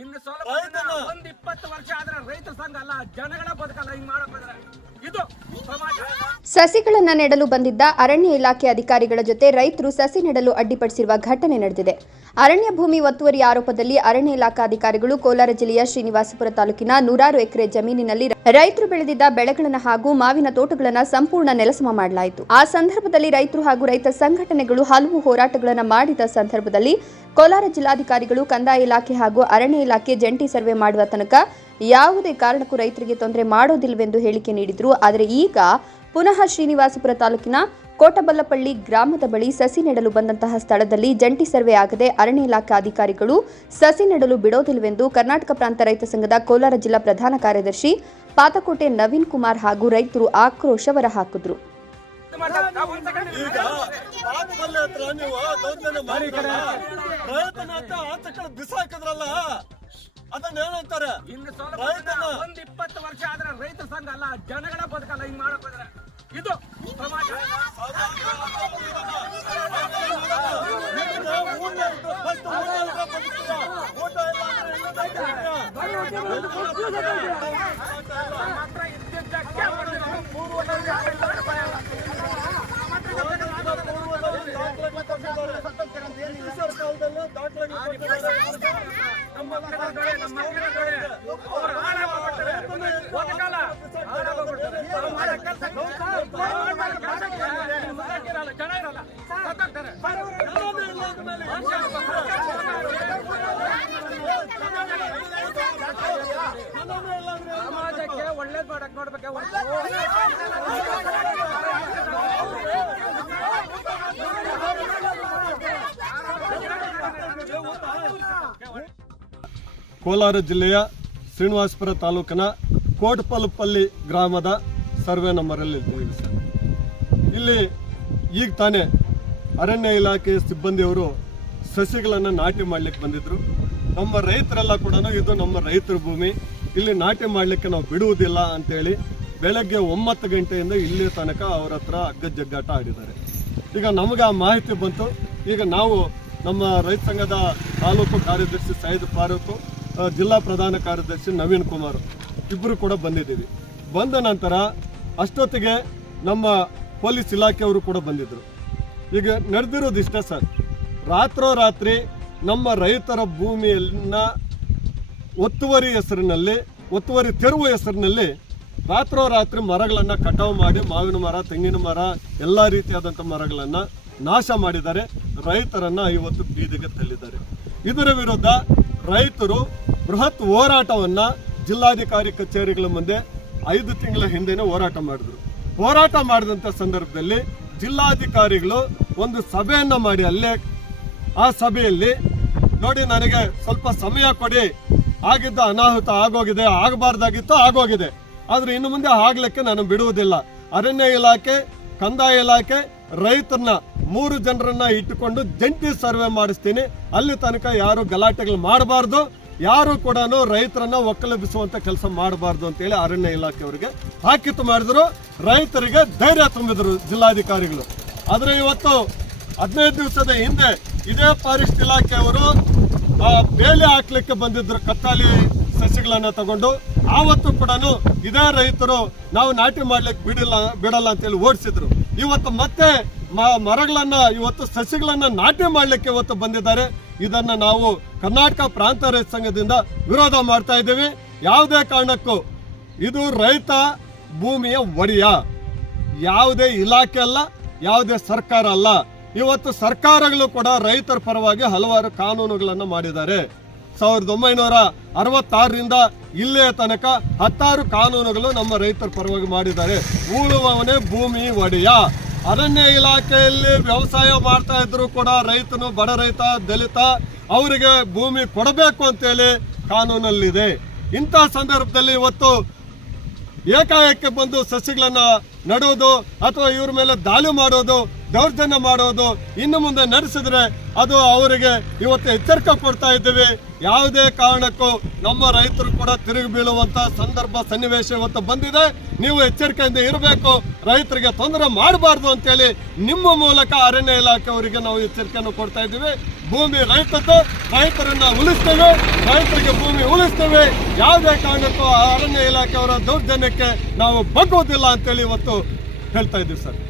ಇನ್ನು ಸ್ವಲ್ಪ ಒಂದ್ 20 ವರ್ಷ ಆದ್ರೆ ರೈತ ಸಂಘ ಅಲ್ಲ, ಜನಗಳ ಬದುಕಲ್ಲ. ಹಿಂಗ್ ಮಾಡಕ್ಕಾದ್ರೆ ಇದು ಸಮಾಜ. ಸಸಿಗಳನ್ನ ನೆಡಲು ಬಂದಿದ್ದ ಅರಣ್ಯ ಇಲಾಖೆ ಅಧಿಕಾರಿಗಳ ಜೊತೆ ರೈತರು ಸಸಿ ನೆಡಲು ಅಡ್ಡಿಪಡಿಸಿರುವ ಘಟನೆ ನಡೆದಿದೆ. ಅರಣ್ಯ ಭೂಮಿ ಒತ್ತುವರಿ ಆರೋಪದಲ್ಲಿ ಅರಣ್ಯ ಇಲಾಖಾ ಅಧಿಕಾರಿಗಳು ಕೋಲಾರ ಜಿಲ್ಲೆಯ ಶ್ರೀನಿವಾಸಪುರ ತಾಲೂಕಿನ 100 ಎಕರೆ ಜಮೀನಿನಲ್ಲಿ ರೈತರು ಬೆಳೆದಿದ್ದ ಬೆಳೆಗಳನ್ನು ಹಾಗೂ ಮಾವಿನ ತೋಟಗಳನ್ನು ಸಂಪೂರ್ಣ ನೆಲಸಮ ಮಾಡಲಾಯಿತು. ಆ ಸಂದರ್ಭದಲ್ಲಿ ರೈತರು ಹಾಗೂ ರೈತ ಸಂಘಟನೆಗಳು ಹಲವು ಹೋರಾಟಗಳನ್ನು ಮಾಡಿದ ಸಂದರ್ಭದಲ್ಲಿ ಕೋಲಾರ ಜಿಲ್ಲಾಧಿಕಾರಿಗಳು ಕಂದಾಯ ಇಲಾಖೆ ಹಾಗೂ ಅರಣ್ಯ ಇಲಾಖೆ ಜಂಟಿ ಸರ್ವೆ ಮಾಡುವ ತನಕ ಯಾವುದೇ ಕಾರಣಕ್ಕೂ ರೈತರಿಗೆ ತೊಂದರೆ ಮಾಡೋದಿಲ್ಲವೆಂದು ಹೇಳಿಕೆ ನೀಡಿದ್ರು. ಆದರೆ ಈಗ ಪುನಃ ಶ್ರೀನಿವಾಸಪುರ ತಾಲೂಕಿನ ಕೋಟಬಲ್ಲಪಳ್ಳಿ ಗ್ರಾಮದ ಬಳಿ ಸಸಿ ನೆಡಲು ಬಂದಂತಹ ಸ್ಥಳದಲ್ಲಿ ಜಂಟಿ ಸರ್ವೆ ಆಗದೆ ಅರಣ್ಯ ಇಲಾಖಾ ಅಧಿಕಾರಿಗಳು ಸಸಿ ನೆಡಲು ಬಿಡೋದಿಲ್ಲವೆಂದು ಕರ್ನಾಟಕ ಪ್ರಾಂತ ರೈತ ಸಂಘದ ಕೋಲಾರ ಜಿಲ್ಲಾ ಪ್ರಧಾನ ಕಾರ್ಯದರ್ಶಿ ಪಾತಕೋಟೆ ನವೀನ್ ಕುಮಾರ್ ಹಾಗೂ ರೈತರು ಆಕ್ರೋಶ ಹೊರಹಾಕಿದ್ರು. ಅದನ್ನ ಏನಂತಾರೆ, ಇನ್ನು ಸ್ವಲ್ಪ ಒಂದ್ 20 ವರ್ಷ ಆದ್ರೆ ರೈತ ಸಂಘ ಅಲ್ಲ, ಜನಗಳ ಬದುಕಲ್ಲ. ಹಿಂಗ್ ಮಾಡಕ್ಕಾದ್ರೆ ಇದು ಸಮಾಜ. ಸಮಾಜಕ್ಕೆ ಒಳ್ಳೇದ್ ಮಾಡಕ್ ನೋಡ್ಬೇಕು. ಕೋಲಾರ ಜಿಲ್ಲೆಯ ಶ್ರೀನಿವಾಸಪುರ ತಾಲೂಕಿನ ಕೋಟಪಲ್ಲಪಳ್ಳಿ ಗ್ರಾಮದ ಸರ್ವೆ ನಂಬರಲ್ಲಿ ಇದ್ದೀವಿ ಸರ್. ಇಲ್ಲಿ ಈಗ ತಾನೇ ಅರಣ್ಯ ಇಲಾಖೆ ಸಿಬ್ಬಂದಿಯವರು ಸಸಿಗಳನ್ನು ನಾಟಿ ಮಾಡಲಿಕ್ಕೆ ಬಂದಿದ್ರು. ನಮ್ಮ ರೈತರೆಲ್ಲ ಕೂಡ ಇದು ನಮ್ಮ ರೈತರ ಭೂಮಿ, ಇಲ್ಲಿ ನಾಟಿ ಮಾಡಲಿಕ್ಕೆ ನಾವು ಬಿಡುವುದಿಲ್ಲ ಅಂತೇಳಿ ಬೆಳಗ್ಗೆ 9 ಗಂಟೆಯಿಂದ ಇಲ್ಲಿ ತನಕ ಅವ್ರ ಹತ್ರ ಅಗ್ಗಜಗ್ಗಾಟ ಆಡಿದ್ದಾರೆ. ಈಗ ನಮಗೆ ಆ ಮಾಹಿತಿ ಬಂತು. ಈಗ ನಾವು ನಮ್ಮ ರೈತ ಸಂಘದ ತಾಲೂಕು ಕಾರ್ಯದರ್ಶಿ ಸೈಯದ್ ಫಾರೂಕ್, ಜಿಲ್ಲಾ ಪ್ರಧಾನ ಕಾರ್ಯದರ್ಶಿ ನವೀನ್ ಕುಮಾರ್ ಇಬ್ಬರು ಕೂಡ ಬಂದಿದ್ದೀವಿ. ಬಂದ ನಂತರ ಅಷ್ಟೊತ್ತಿಗೆ ನಮ್ಮ ಪೊಲೀಸ್ ಇಲಾಖೆಯವರು ಕೂಡ ಬಂದಿದ್ದರು. ಈಗ ನಡೆದಿರೋದಿಷ್ಟೇ ಸರ್, ರಾತ್ರೋರಾತ್ರಿ ನಮ್ಮ ರೈತರ ಭೂಮಿಯನ್ನ ಒತ್ತುವರಿ ಹೆಸರಿನಲ್ಲಿ, ಒತ್ತುವರಿ ತೆರವು ಹೆಸರಿನಲ್ಲಿ ರಾತ್ರೋರಾತ್ರಿ ಮರಗಳನ್ನು ಕಟಾವು ಮಾಡಿ ಮಾವಿನ ಮರ, ತೆಂಗಿನ ಮರ, ಎಲ್ಲ ರೀತಿಯಾದಂಥ ಮರಗಳನ್ನು ನಾಶ ಮಾಡಿದ್ದಾರೆ. ರೈತರನ್ನ ಇವತ್ತು ಬೀದಿಗೆ ತಳ್ಳಿದ್ದಾರೆ. ಇದರ ವಿರುದ್ಧ ರೈತರು ಬೃಹತ್ ಹೋರಾಟವನ್ನ ಜಿಲ್ಲಾಧಿಕಾರಿ ಕಚೇರಿಗಳ ಮುಂದೆ 5 ತಿಂಗಳ ಹಿಂದೆನೇ ಹೋರಾಟ ಮಾಡಿದ್ರು. ಹೋರಾಟ ಮಾಡಿದಂಥ ಸಂದರ್ಭದಲ್ಲಿ ಜಿಲ್ಲಾಧಿಕಾರಿಗಳು ಒಂದು ಸಭೆಯನ್ನ ಮಾಡಿ ಅಲ್ಲೇ ಆ ಸಭೆಯಲ್ಲಿ ನೋಡಿ, ನನಗೆ ಸ್ವಲ್ಪ ಸಮಯ ಕೊಡಿ, ಆಗಿದ್ದ ಅನಾಹುತ ಆಗೋಗಿದೆ, ಆಗಬಾರ್ದಾಗಿತ್ತು ಆಗೋಗಿದೆ, ಆದ್ರೆ ಇನ್ನು ಮುಂದೆ ಆಗ್ಲಿಕ್ಕೆ ನಾನು ಬಿಡುವುದಿಲ್ಲ. ಅರಣ್ಯ ಇಲಾಖೆ, ಕಂದಾಯ ಇಲಾಖೆ, ರೈತರನ್ನ 3 ಜನರನ್ನ ಇಟ್ಟುಕೊಂಡು ಜಂಟಿ ಸರ್ವೆ ಮಾಡಿಸ್ತೀನಿ. ಅಲ್ಲಿ ತನಕ ಯಾರು ಗಲಾಟೆಗಳು ಮಾಡಬಾರ್ದು, ಯಾರು ಕೂಡ ರೈತರನ್ನ ಒಕ್ಕಲೆಬ್ಬಿಸುವಂತ ಕೆಲಸ ಮಾಡಬಾರ್ದು ಅಂತೇಳಿ ಅರಣ್ಯ ಇಲಾಖೆಯವರಿಗೆ ತಾಕೀತು ಮಾಡಿದ್ರು. ರೈತರಿಗೆ ಧೈರ್ಯ ತುಂಬಿದ್ರು ಜಿಲ್ಲಾಧಿಕಾರಿಗಳು. ಆದ್ರೆ ಇವತ್ತು 15 ದಿವಸದ ಹಿಂದೆ ಇದೇ ಫಾರೆಸ್ಟ್ ಇಲಾಖೆಯವರು ಬೇಲಿ ಹಾಕ್ಲಿಕ್ಕೆ ಬಂದಿದ್ರು ಕತ್ತಾಲಿ ಸಸಿಗಳನ್ನ ತಗೊಂಡು. ಆವತ್ತು ಕೂಡ ಇದೇ ರೈತರು ನಾವು ನಾಟಿ ಮಾಡ್ಲಿಕ್ಕೆ ಬಿಡಲ್ಲ ಅಂತೇಳಿ ಓಡಿಸಿದ್ರು. ಇವತ್ತು ಮತ್ತೆ ಮರಗಳನ್ನ, ಇವತ್ತು ಸಸಿಗಳನ್ನ ನಾಟಿ ಮಾಡ್ಲಿಕ್ಕೆ ಇವತ್ತು ಬಂದಿದ್ದಾರೆ. ಇದನ್ನ ನಾವು ಕರ್ನಾಟಕ ಪ್ರಾಂತ ರೈತ ಸಂಘದಿಂದ ವಿರೋಧ ಮಾಡ್ತಾ ಇದ್ದೀವಿ. ಯಾವುದೇ ಕಾರಣಕ್ಕೂ ಇದು ರೈತ ಭೂಮಿಯ ಒಡೆಯ, ಯಾವುದೇ ಇಲಾಖೆ ಅಲ್ಲ, ಯಾವುದೇ ಸರ್ಕಾರ ಅಲ್ಲ. ಇವತ್ತು ಸರ್ಕಾರಗಳು ಕೂಡ ರೈತರ ಪರವಾಗಿ ಹಲವಾರು ಕಾನೂನುಗಳನ್ನು ಮಾಡಿದ್ದಾರೆ. 1966ರಿಂದ ಇಲ್ಲೇ ತನಕ 16 ಕಾನೂನುಗಳು ನಮ್ಮ ರೈತರ ಪರವಾಗಿ ಮಾಡಿದ್ದಾರೆ. ಉಳುವವನೇ ಭೂಮಿ ಒಡೆಯ. ಅರಣ್ಯ ಇಲಾಖೆಯಲ್ಲಿ ವ್ಯವಸಾಯ ಮಾಡ್ತಾ ಇದ್ರು ಕೂಡ ರೈತನು, ಬಡ ರೈತ, ದಲಿತ, ಅವರಿಗೆ ಭೂಮಿ ಕೊಡಬೇಕು ಅಂತೇಳಿ ಕಾನೂನಲ್ಲಿದೆ. ಇಂತಹ ಸಂದರ್ಭದಲ್ಲಿ ಇವತ್ತು ಏಕಾಏಕಿ ಬಂದು ಸಸಿಗಳನ್ನ ನೆಡುವುದು ಅಥವಾ ಇವ್ರ ಮೇಲೆ ದಾಳಿ ಮಾಡೋದು ದೌರ್ಜನ್ಯ ಮಾಡೋದು ಇನ್ನು ಮುಂದೆ ನಡೆಸಿದ್ರೆ ಅದು ಅವರಿಗೆ ಇವತ್ತು ಎಚ್ಚರಿಕೆ ಕೊಡ್ತಾ ಇದ್ದೀವಿ. ಯಾವುದೇ ಕಾರಣಕ್ಕೂ ನಮ್ಮ ರೈತರು ಕೂಡ ತಿರುಗಿ ಬೀಳುವಂತ ಸಂದರ್ಭ ಸನ್ನಿವೇಶ ಇವತ್ತು ಬಂದಿದೆ. ನೀವು ಎಚ್ಚರಿಕೆಯಿಂದ ಇರಬೇಕು, ರೈತರಿಗೆ ತೊಂದರೆ ಮಾಡಬಾರ್ದು ಅಂತೇಳಿ ನಿಮ್ಮ ಮೂಲಕ ಅರಣ್ಯ ಇಲಾಖೆಯವರಿಗೆ ನಾವು ಎಚ್ಚರಿಕೆಯನ್ನು ಕೊಡ್ತಾ ಇದ್ದೀವಿ. ಭೂಮಿ ರೈತದ್ದು, ರೈತರನ್ನ ಉಳಿಸ್ತೇವೆ, ರೈತರಿಗೆ ಭೂಮಿ ಉಳಿಸ್ತೇವೆ. ಯಾವುದೇ ಕಾರಣಕ್ಕೂ ಅರಣ್ಯ ಇಲಾಖೆಯವರ ದೌರ್ಜನ್ಯಕ್ಕೆ ನಾವು ಬಗ್ಗುವುದಿಲ್ಲ ಅಂತೇಳಿ ಇವತ್ತು ಹೇಳ್ತಾ ಇದ್ದೀವಿ ಸರ್.